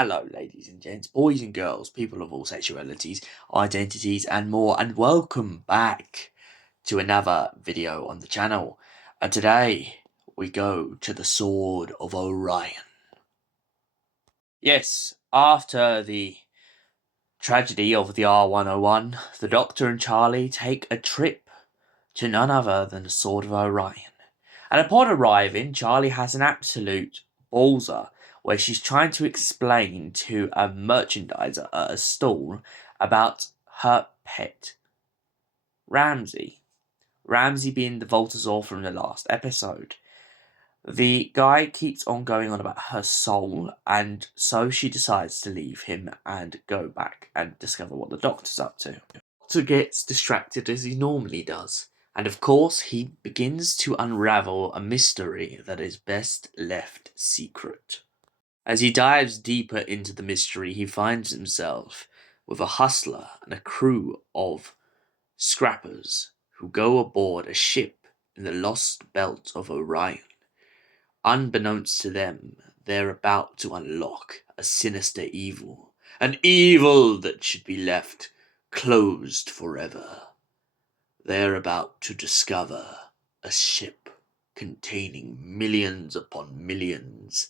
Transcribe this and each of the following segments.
Hello, ladies and gents, boys and girls, people of all sexualities, identities, and more, and welcome back to another video on the channel. And today, we go to the Sword of Orion. Yes, after the tragedy of the R101, the Doctor and Charlie take a trip to none other than the Sword of Orion. And upon arriving, Charlie has an absolute ballser where she's trying to explain to a merchandiser at a stall about her pet, Ramsay. Ramsay being the Voltazor from the last episode. The guy keeps on going on about her soul, and so she decides to leave him and go back and discover what the Doctor's up to. The Doctor gets distracted as he normally does. And of course, he begins to unravel a mystery that is best left secret. As he dives deeper into the mystery, he finds himself with a hustler and a crew of scrappers who go aboard a ship in the lost belt of Orion. Unbeknownst to them, they're about to unlock a sinister evil, an evil that should be left closed forever. They're about to discover a ship containing millions upon millions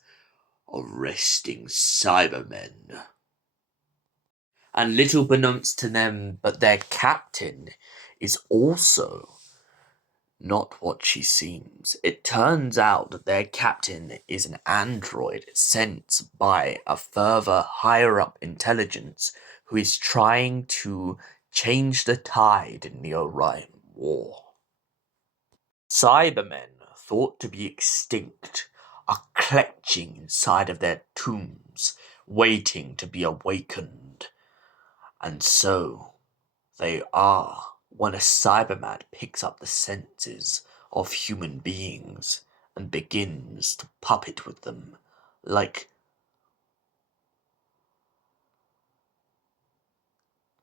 of resting Cybermen. And little beknownst to them, but their captain is also not what she seems. It turns out that their captain is an android sent by a further higher up intelligence who is trying to change the tide in the Orion War. Cybermen, thought to be extinct, are clutching inside of their tombs, waiting to be awakened. And so they are when a Cyberman picks up the senses of human beings and begins to puppet with them like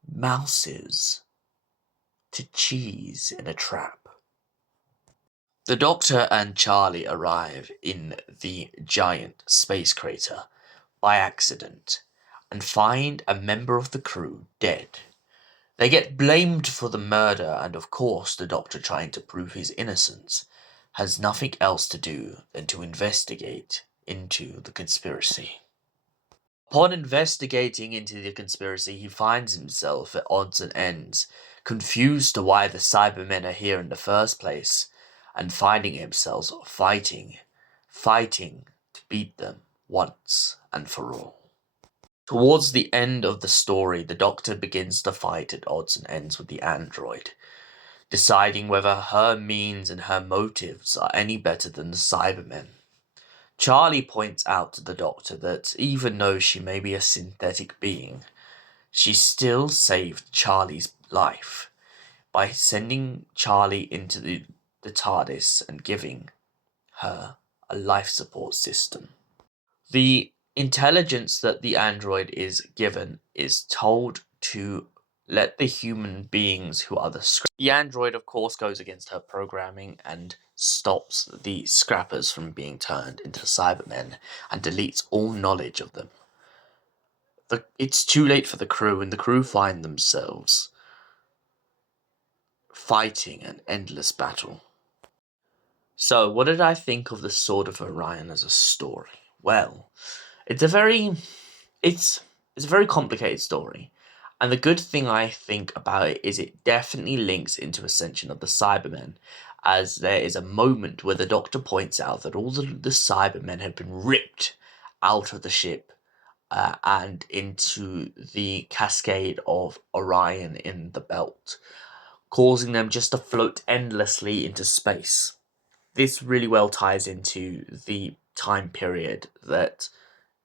mouses to cheese in a trap. The Doctor and Charlie arrive in the giant space crater by accident and find a member of the crew dead. They get blamed for the murder, and of course the Doctor, trying to prove his innocence, has nothing else to do than to investigate into the conspiracy. Upon investigating into the conspiracy, he finds himself at odds and ends, confused to why the Cybermen are here in the first place, and finding himself fighting to beat them once and for all. Towards the end of the story, the Doctor begins to fight at odds and ends with the android, deciding whether her means and her motives are any better than the Cybermen. Charlie points out to the Doctor that even though she may be a synthetic being, she still saved Charlie's life by sending Charlie into the TARDIS and giving her a life support system. The intelligence that the android is given is told to let the human beings who are the android, of course, goes against her programming and stops the scrappers from being turned into Cybermen and deletes all knowledge of them. It's too late for the crew, and the crew find themselves fighting an endless battle. So, what did I think of the Sword of Orion as a story? Well, it's a very complicated story. And the good thing I think about it is it definitely links into Ascension of the Cybermen, as there is a moment where the Doctor points out that all the Cybermen have been ripped out of the ship and into the cascade of Orion in the belt, causing them just to float endlessly into space. This really well ties into the time period that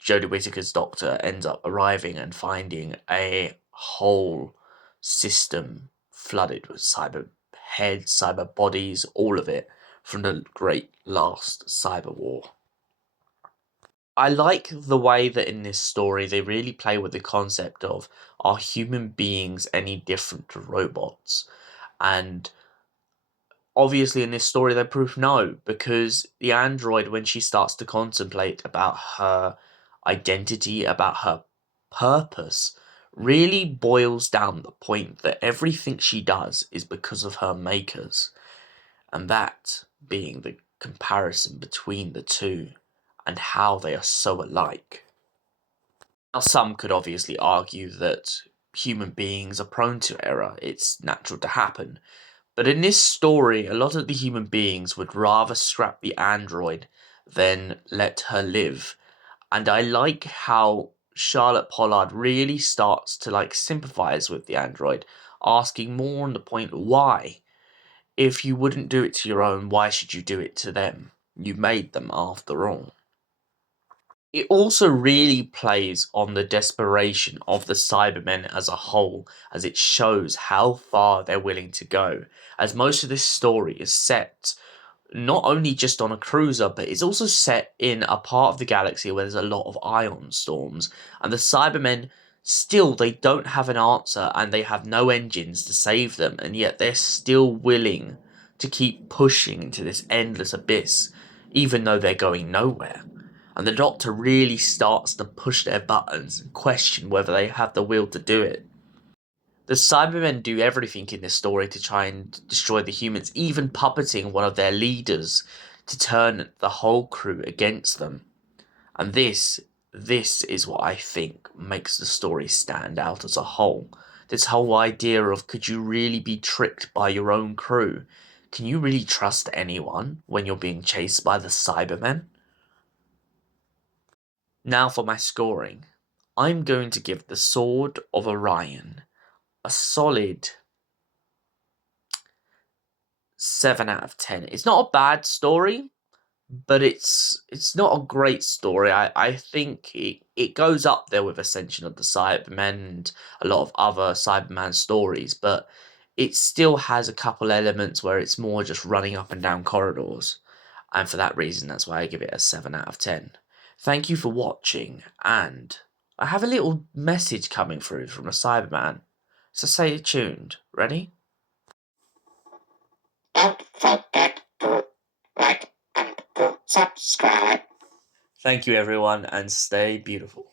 Jodie Whittaker's Doctor ends up arriving and finding a whole system flooded with cyber heads, cyber bodies, all of it from the great last cyber war. I like the way that in this story they really play with the concept of, are human beings any different to robots? And obviously in this story they prove no, because the android, when she starts to contemplate about her identity, about her purpose, really boils down the point that everything she does is because of her makers, and that being the comparison between the two and how they are so alike. Now, some could obviously argue that human beings are prone to error, it's natural to happen. But in this story, a lot of the human beings would rather scrap the android than let her live. And I like how Charlotte Pollard really starts to sympathize with the android, asking more on the point, why? If you wouldn't do it to your own, why should you do it to them? You made them after all. It also really plays on the desperation of the Cybermen as a whole, as it shows how far they're willing to go, as most of this story is set not only just on a cruiser, but it's also set in a part of the galaxy where there's a lot of ion storms, and the Cybermen still, they don't have an answer, and they have no engines to save them, and yet they're still willing to keep pushing into this endless abyss, even though they're going nowhere. And the Doctor really starts to push their buttons and question whether they have the will to do it. The Cybermen do everything in this story to try and destroy the humans, even puppeting one of their leaders to turn the whole crew against them. And this is what I think makes the story stand out as a whole. This whole idea of, could you really be tricked by your own crew? Can you really trust anyone when you're being chased by the Cybermen? Now for my scoring. I'm going to give the Sword of Orion a solid 7 out of 10. It's not a bad story, but it's not a great story. I think it goes up there with Ascension of the Cybermen and a lot of other Cyberman stories, but it still has a couple elements where it's more just running up and down corridors. And for that reason, that's why I give it a 7 out of 10. Thank you for watching, and I have a little message coming through from a Cyberman. So stay tuned. Ready? Don't forget to like and to subscribe. Thank you, everyone, and stay beautiful.